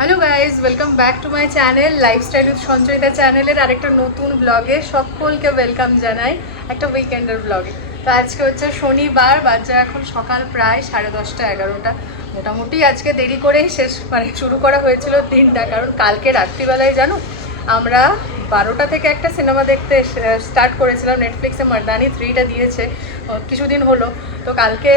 Hello guys, welcome back to my channel lifestyle with Sanchayita চ্যানেলের আরেকটা নতুন ব্লগে সকলকে ওয়েলকাম জানাই, একটা উইকেন্ডের ব্লগে। তো আজকে হচ্ছে শনিবার, বাজে এখন সকাল প্রায় 10:30 11টা। মোটামুটি আজকে দেরি করেই শুরু করা হয়েছিল দিনটা, কারণ কালকে রাত্রিবেলায় জানো আমরা 12টা থেকে একটা সিনেমা দেখতে স্টার্ট করেছিলাম। নেটফ্লিক্সে মার্দানি 3টা দিয়েছে কিছুদিন হলো। তো কালকে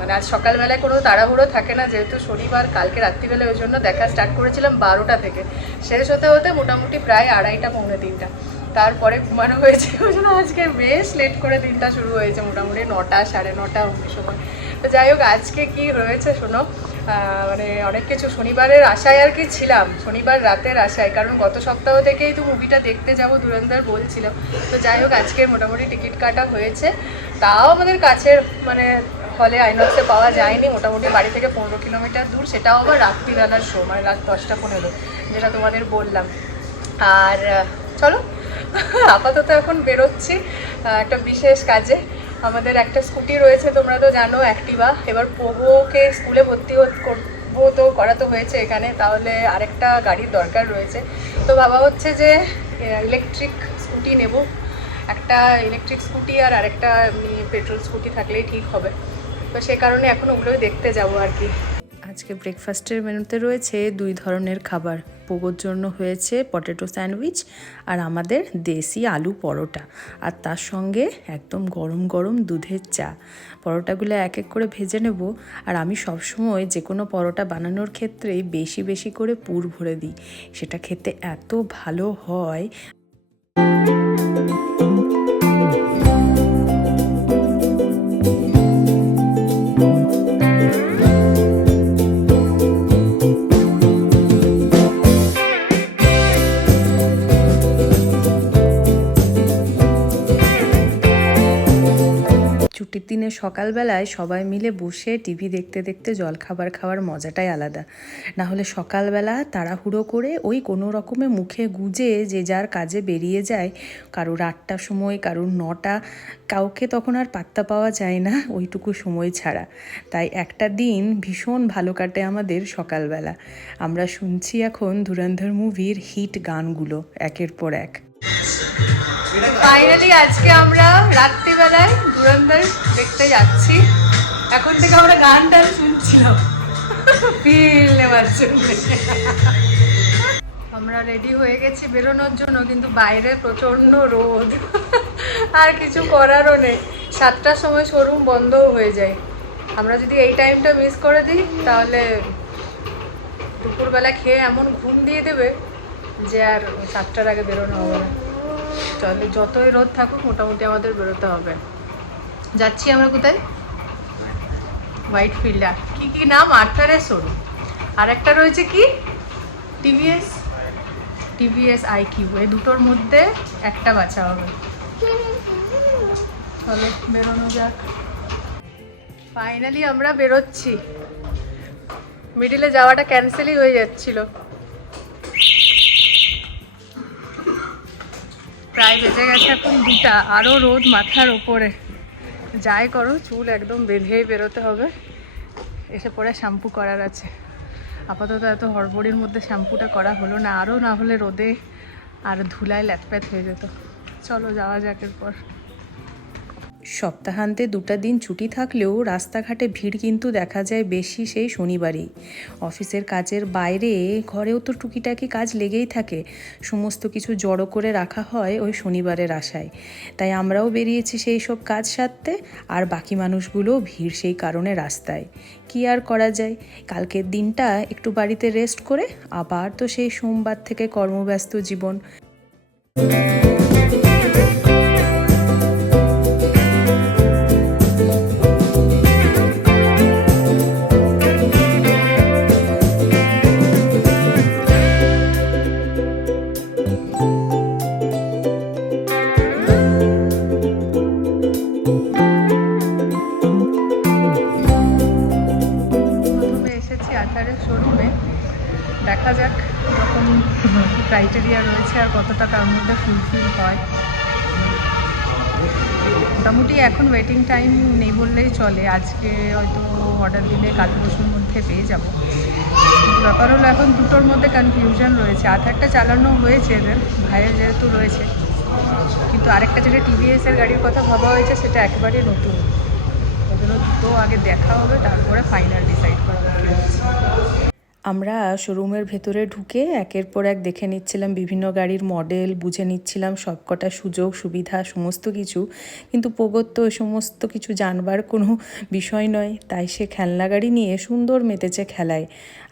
মানে আজ সকালবেলায় কোনো তাড়াহুড়ো থাকে না, যেহেতু শনিবার, কালকে রাত্রিবেলায় ওই জন্য দেখা স্টার্ট করেছিলাম 12টা থেকে। শেষ হতে হতে মোটামুটি প্রায় 2:30 পৌনে 3টা। তারপরে ঘুমানো হয়েছে, ওই জন্য আজকে বেশ লেট করে দিনটা শুরু হয়েছে, মোটামুটি 9টা 9:30 অমনি সময়। তো যাই হোক, আজকে কি হয়েছে শোনো, মানে অনেক কিছু শনিবারের আশায় আর কি ছিলাম, শনিবার রাতের আশায়, কারণ গত সপ্তাহ থেকেই তো মুভিটা দেখতে যাব ধুরন্ধর বলছিলাম। তো যাই হোক, আজকে মোটামুটি টিকিট কাটা হয়েছে, তাও আমাদের কাছের মানে হলে আইনক্সে পাওয়া যায়নি, মোটামুটি বাড়ি থেকে 15 কিলোমিটার দূর, সেটাও আবার রাত্রিবেলার শো, মানে রাত 10টা 15, যেটা তোমাদের বললাম। আর চলো আপাতত এখন বেরোচ্ছি একটা বিশেষ কাজে। আমাদের একটা স্কুটি রয়েছে, তোমরা তো জানো, অ্যাক্টিভা। এবার পোগোকে স্কুলে ভর্তি করবো, তো করা তো হয়েছে এখানে, তাহলে আরেকটা গাড়ির দরকার রয়েছে। তো ভাবা হচ্ছে যে ইলেকট্রিক স্কুটি নেব, একটা ইলেকট্রিক স্কুটি আর আরেকটা এমনি পেট্রোল স্কুটি থাকলেই ঠিক হবে। তো সে কারণে এখন ওগুলোই দেখতে যাব আর কি। আজকে ব্রেকফাস্টের মেনুতে রয়েছে 2 ধরনের খাবার। পোগোর জন্য হয়েছে পটেটো স্যান্ডউইচ আর আমাদের দেশি আলু পরোটা, আর তার সঙ্গে একদম গরম গরম দুধের চা। পরোটাগুলো এক এক করে ভেজে নেব, আর আমি সবসময় যে কোনো পরোটা বানানোর ক্ষেত্রেই বেশি বেশি করে পুর ভরে দিই, সেটা খেতে এত ভালো হয়। ছুটির দিনে সকালবেলায় সবাই মিলে বসে টিভি দেখতে দেখতে জলখাবার খাওয়ার মজাটাই আলাদা। না হলে সকালবেলা তাড়াহুড়ো করে ওই কোনো রকমে মুখে গুজে যে যার কাজে বেরিয়ে যায়, কারোর 8টার সময়, কারোর 9টা, কাউকে তখন আর পাত্তা পাওয়া যায় না ওইটুকু সময় ছাড়া। তাই একটা দিন ভীষণ ভালো কাটে আমাদের সকালবেলা। আমরা শুনছি এখন ধুরন্ধর মুভির হিট গানগুলো একের পর এক। ফাইনালি আজকে আমরা রাত্রিবেলায় ধুরন্ধর দেখতে যাচ্ছি। এখন থেকে আমরা গানটা শুনছিলাম ফিল নেওয়ার জন্য। আমরা রেডি হয়ে গেছি বেরোনোর জন্য, কিন্তু বাইরে প্রচণ্ড রোদ, আর কিছু করারও নেই। 7টার সময় শোরুম বন্ধও হয়ে যায়। আমরা যদি এই টাইমটা মিস করে দিই, তাহলে দুপুরবেলা খেয়ে এমন ঘুম দিয়ে দেবে যে আর 7টার আগে বেরোনো হবে না। চলে, যতই রোদ থাকুক মোটামুটি আমাদের বেরোতে হবে। যাচ্ছি আমরা কোথায়? হোয়াইট ফিল্ডার, কি নাম? আর্থারের শোরুম। আর একটা রয়েছে কি, টিভিএস আইকিউ। এই দুটোর মধ্যে একটা বাছা হবে। চলো বেরোনো যাক। ফাইনালি আমরা বেরোচ্ছি। মিডিলে যাওয়াটা ক্যান্সেলই হয়ে যাচ্ছিল। প্রায় বেজে গেছে এখন 2টা, আরও রোদ মাথার ওপরে। যাই করো, চুল একদম বেঁধেই বেরোতে হবে। এসে পরে শ্যাম্পু করার আছে। আপাতত এত হড়বড়ির মধ্যে শ্যাম্পুটা করা হলো না, আরও না হলে রোদে আর ধুলায় ল্যাথপ্যাথ হয়ে যেত। চলো যাওয়া যাক এরপর। সপ্তাহান্তে 2টা দিন ছুটি থাকলেও রাস্তাঘাটে ভিড় কিন্তু দেখা যায় বেশি সেই শনিবারেই। অফিসের কাজের বাইরে ঘরেও তো টুকিটাকি কাজ লেগেই থাকে, সমস্ত কিছু জড়ো করে রাখা হয় ওই শনিবারের আশায়। তাই আমরাও বেরিয়েছি সেই সব কাজ সারতে, আর বাকি মানুষগুলোও ভিড় সেই কারণে রাস্তায়। কি আর করা যায়, কালকের দিনটা একটু বাড়িতে রেস্ট করে আবার তো সেই সোমবার থেকে কর্মব্যস্ত জীবন। ক্রাইটেরিয়া রয়েছে আর কতটা তার মধ্যে ফুলফিল হয়। মোটামুটি এখন ওয়েটিং টাইম নেই বললেই চলে, আজকে হয়তো অর্ডার দিলে কাল পরশুর মধ্যে পেয়ে যাব। কিন্তু ব্যাপার হলো এখন দুটোর মধ্যে কনফিউশন রয়েছে। আধারটা চালানো হয়েছে এদের ভাইয়ের যেহেতু রয়েছে, কিন্তু আরেকটা যেটা টিভিএসের গাড়ির কথা ভাবা হয়েছে সেটা একেবারে নতুন, ওই জন্য দুটো আগে দেখা হবে, তারপরে ফাইনাল ডিসাইড করা হবে। আমরা শোরুমের ভেতরে ঢুকে একের পর এক দেখে নিচ্ছিলাম বিভিন্ন গাড়ির মডেল, বুঝে নিচ্ছিলাম সবকটা সুযোগ সুবিধা সমস্ত কিছু, কিন্তু পোগোর তো সমস্ত কিছু জানবার কোনো বিষয় নয়, তাই সে খেলনা গাড়ি নিয়ে সুন্দর মেতেছে খেলায়।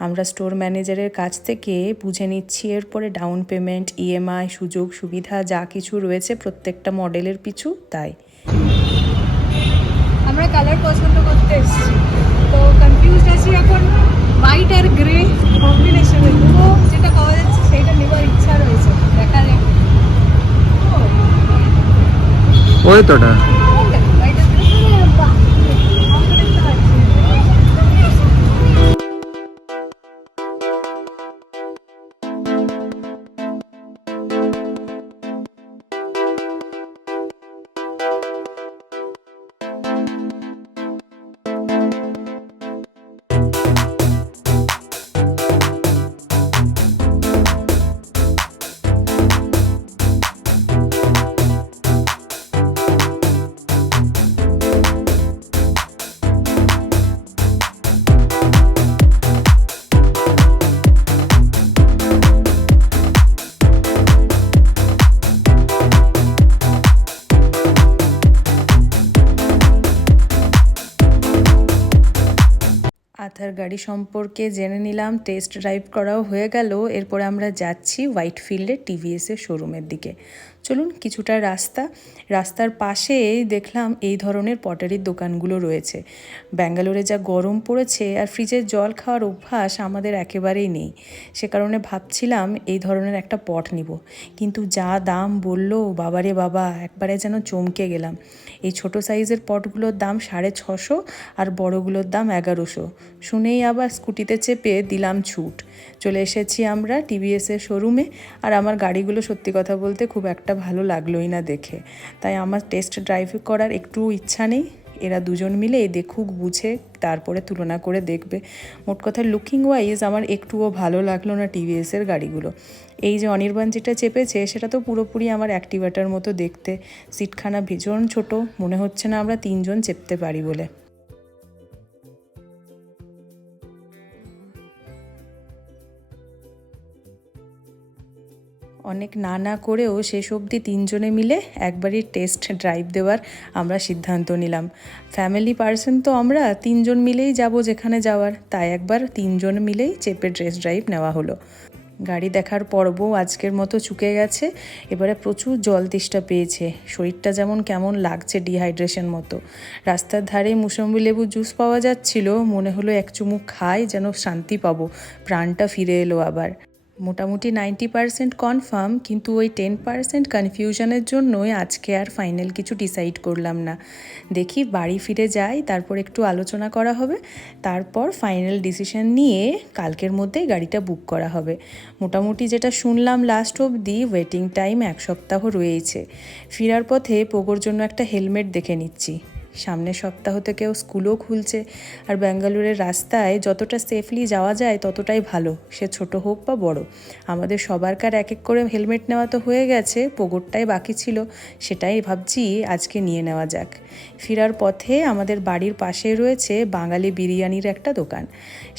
আমরা স্টোর ম্যানেজারের কাছ থেকে বুঝে নিচ্ছি এরপরে ডাউন পেমেন্ট, ইএমআই, সুযোগ সুবিধা যা কিছু রয়েছে প্রত্যেকটা মডেলের পিছু। তাই আমরা কালার পছন্দ করতে এসেছি, তো কনফিউজড আছি এখন হোয়াইট আর গ্রে কম্বিনেশনে। পুরো যেটা পাওয়া যাচ্ছে সেইটা নেওয়ার ইচ্ছা রয়েছে, দেখা যাক। ওই তোটা আথার গাড়ি সম্পর্কে জেনে নিলাম, টেস্ট ড্রাইভ করাও হয়ে গেল। এরপরে আমরা যাচ্ছি হোয়াইট ফিল্ডের টিভিএসের শোরুমের দিকে। চলুন, কিছুটা রাস্তার পাশেই দেখলাম এই ধরনের পটারির দোকানগুলো রয়েছে। ব্যাঙ্গালোরে যা গরম পড়েছে আর ফ্রিজের জল খাওয়ার অভ্যাস আমাদের একেবারেই নেই, সে কারণে ভাবছিলাম এই ধরনের একটা পট নিব, কিন্তু যা দাম বললো বাবারে বাবা, একবারে যেন চমকে গেলাম। এই ছোট সাইজের পটগুলোর দাম 650 আর বড়গুলোর দাম 1100। শুনেই আবার স্কুটিতে চেপে দিলাম ছুট। চলে এসেছি আমরা টিভিএসের শোরুমে, আর আমার গাড়িগুলো সত্যি কথা বলতে খুব একটা ভালো লাগলোই না দেখে, তাই আমার টেস্ট ড্রাইভ করার একটু ইচ্ছা নেই। এরা দুজন মিলে দেখুক, বুঝে তারপরে তুলনা করে দেখবে। মোট কথা লুকিং ওয়াইজ আমার একটুও ভালো লাগলো না টিভিএসের গাড়িগুলো। এই যে অনির্বাণ যেটা চেপেছে সেটা তো পুরোপুরি আমার অ্যাক্টিভাটার মতো দেখতে, সিটখানা ভীষণ ছোট, মনে হচ্ছে না আমরা 3 জন চেপতে পারি বলে। অনেক না করেও শেষ অবধি 3 জনে মিলে একবারই টেস্ট ড্রাইভ দেওয়ার আমরা সিদ্ধান্ত নিলাম। ফ্যামিলি পার্সন তো আমরা 3 জন মিলেই যাব যেখানে যাওয়ার, তাই একবার 3 জন মিলেই চেপে টেস্ট ড্রাইভ নেওয়া হলো। গাড়ি দেখার পর্বও আজকের মতো চুকে গেছে। এবারে প্রচুর জল তেষ্টা পেয়েছে, শরীরটা যেমন কেমন লাগছে, ডিহাইড্রেশন মতো। রাস্তার ধারে মুসম্বি লেবু জুস পাওয়া যাচ্ছিল, মনে হলো এক চুমুক খাই যেন শান্তি পাবো, প্রাণটা ফিরে এলো আবার। মোটামুটি 90% কনফার্ম, কিন্তু ওই 10% কনফিউশনের জন্যই আজকে আর ফাইনাল কিছু ডিসাইড করলাম না। দেখি বাড়ি ফিরে যাই, তারপর একটু আলোচনা করা হবে, তারপর ফাইনাল ডিসিশন নিয়ে কালকের মধ্যেই গাড়িটা বুক করা হবে। মোটামুটি যেটা শুনলাম লাস্ট অবধি ওয়েটিং টাইম 1 সপ্তাহ রয়েছে। ফেরার পথে পোগোর জন্য একটা হেলমেট দেখে নিচ্ছি, সামনের সপ্তাহ থেকেও স্কুলও খুলছে, আর ব্যাঙ্গালোরের রাস্তায় যতটা সেফলি যাওয়া যায় ততটাই ভালো, সে ছোট হোক বা বড়। আমাদের সবারকার এক এক করে হেলমেট নেওয়া তো হয়ে গেছে, পোগোরটাই বাকি ছিল, সেটাই ভাবছি আজকে নিয়ে নেওয়া যাক। ফেরার পথে আমাদের বাড়ির পাশে রয়েছে বাঙালি বিরিয়ানির একটা দোকান,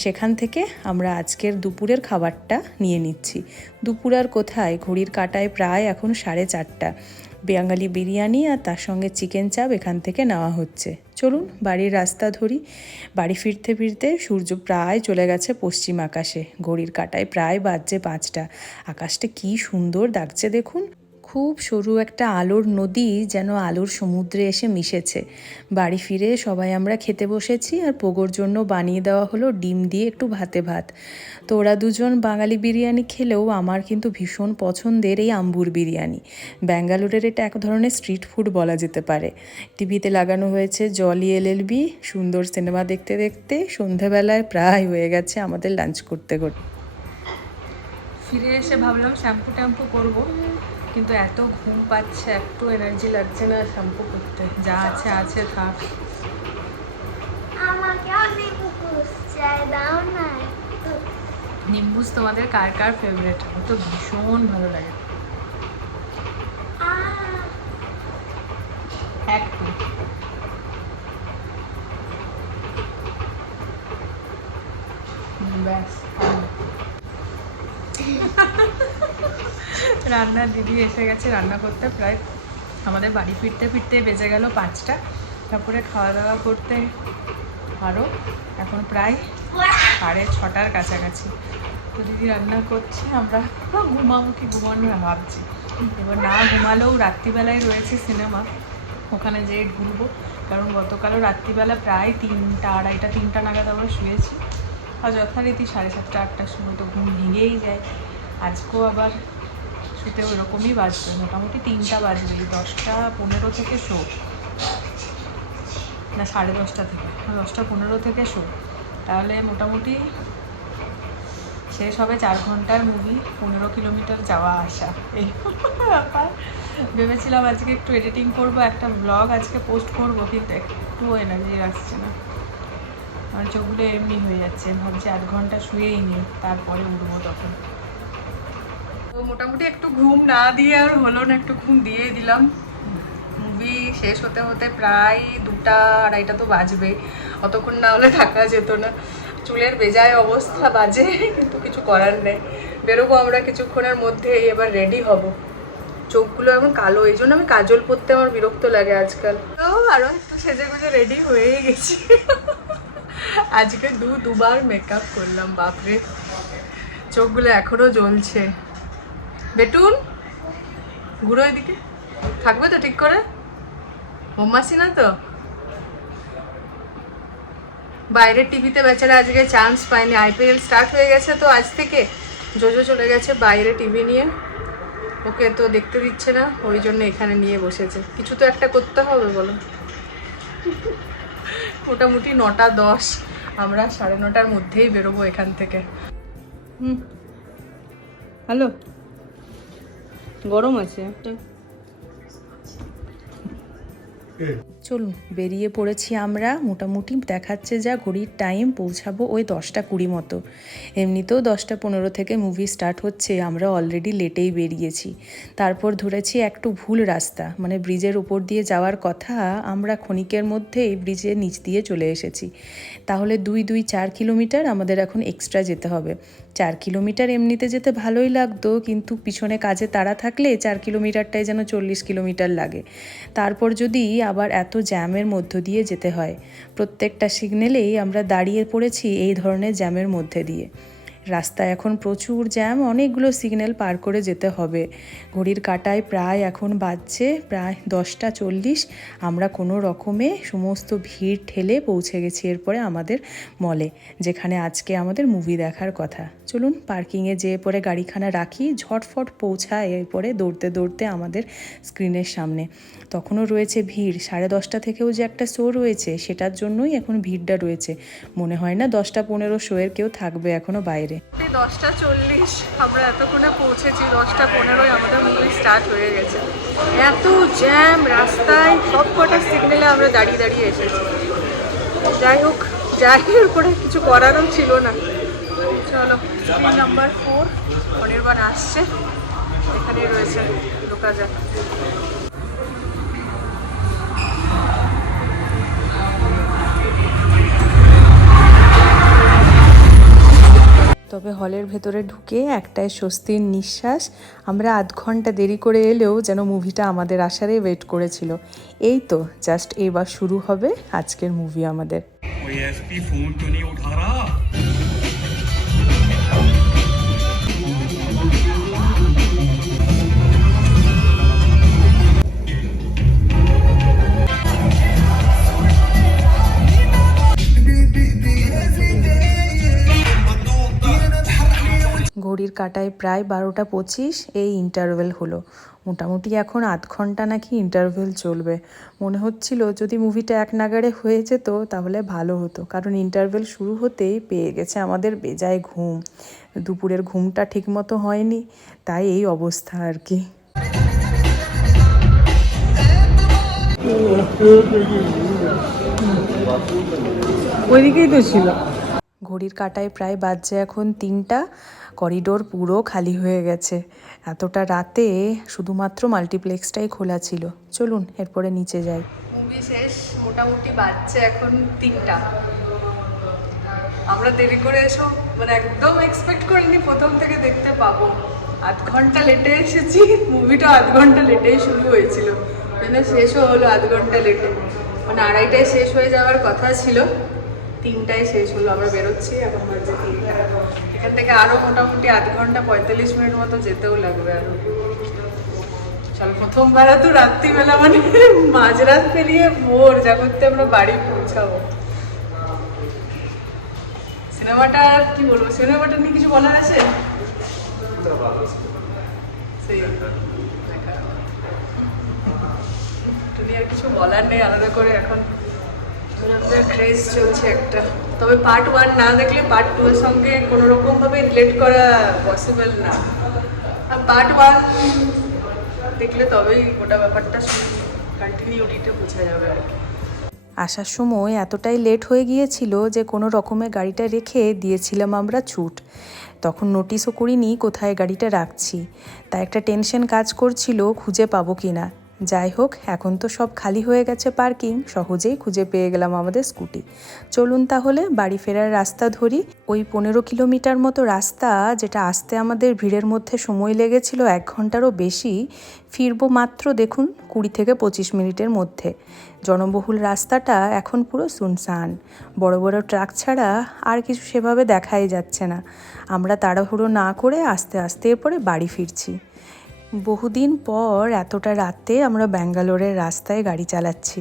সেখান থেকে আমরা আজকের দুপুরের খাবারটা নিয়ে নিচ্ছি। দুপুর আর কোথায়, ঘড়ির কাঁটায় প্রায় এখন 4:30। বাঙালি বিরিয়ানি আর তার সঙ্গে চিকেন চাপ এখান থেকে নেওয়া হচ্ছে। চলুন বাড়ির রাস্তা ধরি। বাড়ি ফিরতে ফিরতে সূর্য প্রায় চলে গেছে পশ্চিম আকাশে, ঘড়ির কাঁটায় প্রায় বাজছে 5টা। আকাশটা কি সুন্দর লাগছে দেখুন, খুব সরু একটা আলোর নদী যেন আলোর সমুদ্রে এসে মিশেছে। বাড়ি ফিরে সবাই আমরা খেতে বসেছি, আর পোগোর জন্য বানিয়ে দেওয়া হলো ডিম দিয়ে একটু ভাত। তো ওরা দুজন বাঙালি বিরিয়ানি খেলেও আমার কিন্তু ভীষণ পছন্দের এই আম্বুর বিরিয়ানি। ব্যাঙ্গালোরের এটা এক ধরনের স্ট্রিট ফুড বলা যেতে পারে। টিভিতে লাগানো হয়েছে জলি এলএলবি, সুন্দর সিনেমা দেখতে দেখতে সন্ধেবেলায় প্রায় হয়ে গেছে আমাদের লাঞ্চ করতে। ফিরে এসে ভাবলাম শ্যাম্পু ট্যাম্পু করবো, কিন্তু এত ঘুম পাচ্ছে, একটু এনার্জি লাগছে না শ্যাম্পু করতে। যা আছে আছে থাক। নিম্বুস তোমাদের কার কার ফেভারিট? আমার তো ভীষণ ভালো লাগে। একটু ব্যাস। রান্নার দিদি এসে গেছে রান্না করতে। প্রায় আমাদের বাড়ি ফিরতে ফিরতে বেজে গেল 5টা। তারপরে খাওয়া দাওয়া করতে আরও এখন প্রায় 6:30 কাছাকাছি। তো দিদি রান্না করছে, আমরা ঘুমাবো কি ঘুমানো ভাবছি। এবার না ঘুমালেও রাত্রিবেলায় রয়েছে সিনেমা, ওখানে যেয়ে ঢুকবো। কারণ গতকালও রাত্রিবেলা প্রায় 3টা, 2:30, 3টা নাগাদ আমরা শুয়েছি। আর যথারীতি 7:30, 8টার সময় তো ঘুম ভেঙেই যায়। আজকেও আবার শুতে ওইরকমই বাজবে, মোটামুটি 3টা বাজবে। 10:15 থেকে শো, না 10:30 থেকে, 10:15 থেকে শো। তাহলে মোটামুটি শেষ হবে 4 ঘন্টার মুভি, 15 কিলোমিটার যাওয়া আসা। এই ব্যাপার। ভেবেছিলাম আজকে একটু এডিটিং করবো, একটা ব্লগ আজকে পোস্ট করবো, কিন্তু একটুও এনার্জি আসছে না। আমার চোখগুলো এমনি হয়ে যাচ্ছে, ভাবছি 8 ঘন্টা শুয়েই নিই, তারপরে উঠবো তখন। তো মোটামুটি একটু ঘুম না দিয়ে আর হলো না, একটু ঘুম দিয়ে দিলাম। মুভি শেষ হতে হতে প্রায় 2টা, 2:30 তো বাজবে। অতক্ষণ না হলে থাকা যেত না। চুলের বেজায় অবস্থা বাজে, কিন্তু কিছু করার নেই। বেরোবো আমরা কিছুক্ষণের মধ্যে, এবার রেডি হব। চোখগুলো এখন কালো, এই জন্য আমি কাজল পরতে আমার বিরক্ত লাগে আজকাল। তো আরও একটু সেজে গুজে রেডি হয়ে গেছি। আজকে দুবার মেকআপ করলাম, বাপরে চোখগুলো এখনো জ্বলছে। বেটুন ঘুরো এদিকে, থাকবে তো ঠিক করে? হোমাসি না তো? বাইরের টিভিতে বেচারা আজকে চান্স পায়নি, IPL স্টার্ট হয়ে গেছে তো আজ থেকে। জোজো চলে গেছে বাইরে টিভি নিয়ে, ওকে তো দেখতে দিচ্ছে না, ওই জন্য এখানে নিয়ে বসেছে। কিছু তো একটা করতে হবে বলো। মোটামুটি 9:10, আমরা 9:30টার মধ্যেই বেরোবো এখান থেকে। হ্যালো, গরম আছে একটা। চলুন বেরিয়ে পড়েছি আমরা। মোটামুটি দেখাচ্ছে যা ঘড়ির টাইম, পৌঁছাবো ওই 10:20 মতো। এমনিতেও 10:15 থেকে মুভি স্টার্ট হচ্ছে, আমরা অলরেডি লেটেই বেরিয়েছি। তারপর ধরেছি একটু ভুল রাস্তা, মানে ব্রিজের উপর দিয়ে যাওয়ার কথা, আমরা ক্ষণিকের মধ্যেই ব্রিজের নিচ দিয়ে চলে এসেছি। তাহলে 4 কিলোমিটার আমাদের এখন এক্সট্রা যেতে হবে। 4 কিলোমিটার এমনিতে যেতে ভালোই লাগতো, কিন্তু পিছনে কাজে তাড়া থাকলে 4 কিলোমিটারটাই যেন 40 কিলোমিটার লাগে। তারপর যদি আবার এত জ্যামের মধ্য দিয়ে যেতে হয়, প্রত্যেকটা সিগন্যালেই আমরা দাঁড়িয়ে পড়েছি এই ধরনের জ্যামের মধ্যে দিয়ে। রাস্তায় এখন প্রচুর জ্যাম, অনেকগুলো সিগন্যাল পার করে যেতে হবে। ঘড়ির কাঁটায় প্রায় এখন বাজছে প্রায় 10:40। আমরা কোনো রকমে সমস্ত ভিড় ঠেলে পৌঁছে গেছি এরপরে আমাদের মলে, যেখানে আজকে আমাদের মুভি দেখার কথা। চলুন পার্কিংয়ে যেয়ে পরে গাড়িখানা রাখি, ঝটফট পৌঁছায় এরপরে দৌড়তে দৌড়তে আমাদের স্ক্রিনের সামনে। তখনও রয়েছে ভিড়, 10:30 থেকেও যে একটা শো রয়েছে সেটার জন্যই এখন ভিড়টা রয়েছে। মনে হয় না 10:15 শোয়ের কেউ থাকবে এখনো বাইরে। 10:40 আমরা এতক্ষণে পৌঁছেছি, 10:15 আমাদের মুভি স্টার্ট হয়ে গেছে। এত জ্যাম রাস্তায়, সব কটা সিগন্যালে আমরা দাঁড়িয়ে দাঁড়িয়ে এসেছি। যাই হোক, যাই এরপরে কিছু করারও ছিল না। চলো, স্ক্রিন নাম্বার 4 অনির্বাণ আসছে, এখানেই রয়েছে, ঢোকা যাক। তবে হলের ভেতরে ঢুকে একটাই স্বস্তির নিঃশ্বাস, আমরা আধ ঘন্টা দেরি করে এলেও যেন মুভিটা আমাদের আসারে ওয়েট করেছিল। এই তো জাস্ট এবার শুরু হবে আজকের মুভি আমাদের। कोई एसपी फोन क्यों नहीं उठा रहा? ঘড়ির কাঁটায় প্রায় 12:25, এই ইন্টারভেল হলো। মোটামুটি এখন আধ ঘন্টা নাকি ইন্টারভেল চলবে। মনে হচ্ছিল যদি মুভিটা এক নাগাড়ে হয়ে যেত তাহলে ভালো হতো, কারণ ইন্টারভেল শুরু হতেই পেয়ে গেছে আমাদের বেজায় ঘুম। দুপুরের ঘুমটা ঠিকমতো হয়নি, তাই এই অবস্থা আর কি। ওইদিকেই তো ছিল। ঘড়ির কাঁটায় প্রায় বাজছে এখন 3টা। করিডোর পুরো খালি হয়ে গেছে। এতটা রাতে শুধুমাত্র মাল্টিপ্লেক্সটাই খোলা ছিল। চলুন এরপরে নিচে যাই। মুভি শেষ, মোটামুটি বাজছে এখন 3টা। আমরা দেরি করে এসো মানে একদম এক্সপেক্ট করিনি প্রথম থেকে দেখতে পাবো। আধ ঘন্টা লেটে এসেছি, মুভিটা আধ ঘন্টা লেটেই শুরু হয়েছিল, মানে শেষও হলো আধ ঘন্টা লেটে। মানে 2:30টায় শেষ হয়ে যাওয়ার কথা ছিল, 3টায় শেষ হলো। আমরা বেরোচ্ছি, এখন বাজে 3টা। এখান থেকে আরও মোটামুটি আধ ঘন্টা 45 মিনিট মতো যেতেও লাগবে আরো। চল, প্রথমবার তো রাত্রিবেলা মানে মাঝরাত পেরিয়ে ভোর যা করতে আমরা বাড়ি পৌঁছাবো। সিনেমাটা কি বলবো, সিনেমাটা নিয়ে কিছু বলার আছে? সেই আর কিছু বলার নেই আলাদা করে। এখন ক্রেজ চলছে একটা, তবে পার্ট 1 না দেখলে পার্ট 2 এর সঙ্গে কোনো রকমভাবে রিলেট করা পসিবল না। আর পার্ট 1 দেখলে তবেই গোটা ব্যাপারটা কন্টিনিউটিটা বোঝা যাবে আর কি। আসার সময় এতটাই লেট হয়ে গিয়েছিল যে কোনো রকমে গাড়িটা রেখে দিয়েছিলাম আমরা ছুট। তখন নোটিশও করিনি কোথায় গাড়িটা রাখছি, তাই একটা টেনশন কাজ করছিল খুঁজে পাবো কি না। যাই হোক, এখন তো সব খালি হয়ে গেছে পার্কিং, সহজেই খুঁজে পেয়ে গেলাম আমাদের স্কুটি। চলুন তাহলে বাড়ি ফেরার রাস্তা ধরি। ওই 15 কিলোমিটার মতো রাস্তা, যেটা আসতে আমাদের ভিড়ের মধ্যে সময় লেগেছিল 1 ঘন্টারও বেশি, ফিরবো মাত্র দেখুন 20 থেকে 25 মিনিটের মধ্যে। জনবহুল রাস্তাটা এখন পুরো সুনসান, বড় বড় ট্রাক ছাড়া আর কিছু সেভাবে দেখাই যাচ্ছে না। আমরা তাড়াহুড়ো না করে আস্তে আস্তে এরপরে বাড়ি ফিরছি। বহুদিন পর এতটা রাতে আমরা ব্যাঙ্গালোরের রাস্তায় গাড়ি চালাচ্ছি।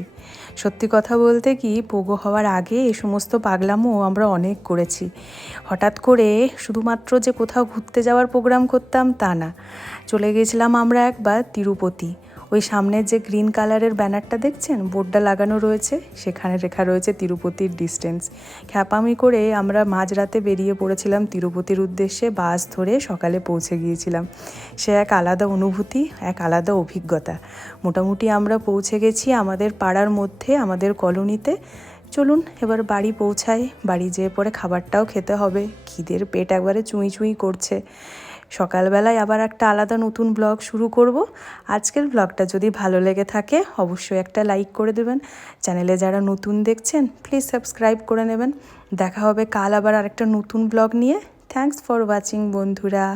সত্যি কথা বলতে কি, পোগো হওয়ার আগে এই সমস্ত পাগলামো আমরা অনেক করেছি। হঠাৎ করে শুধুমাত্র যে কোথাও ঘুরতে যাওয়ার প্রোগ্রাম করতাম তা না, চলে গেছিলাম আমরা একবার তিরুপতি। ওই সামনের যে গ্রিন কালারের ব্যানারটা দেখছেন, বোর্ডটা লাগানো রয়েছে, সেখানে লেখা রয়েছে তিরুপতির ডিস্টেন্স। খ্যাপামি করে আমরা মাঝরাতে বেরিয়ে পড়েছিলাম তিরুপতির উদ্দেশ্যে। বাস ধরে সকালে পৌঁছে গিয়েছিলাম। সে এক আলাদা অনুভূতি, এক আলাদা অভিজ্ঞতা। মোটামুটি আমরা পৌঁছে গেছি আমাদের পাড়ার মধ্যে, আমাদের কলোনিতে। চলুন এবার বাড়ি পৌঁছাই। বাড়ি যেয়ে পরে খাবারটাও খেতে হবে, খিদের পেট একবারে চুঁই চুঁই করছে। সকালবেলায় আবার একটা আলাদা নতুন ব্লগ শুরু করব। আজকের ব্লগটা যদি ভালো লেগে থাকে অবশ্যই একটা লাইক করে দেবেন। চ্যানেলে যারা নতুন দেখছেন প্লিজ সাবস্ক্রাইব করে নেবেন। দেখা হবে কাল আবার আরেকটা নতুন ব্লগ নিয়ে। থ্যাঙ্কস ফর ওয়াচিং বন্ধুরা।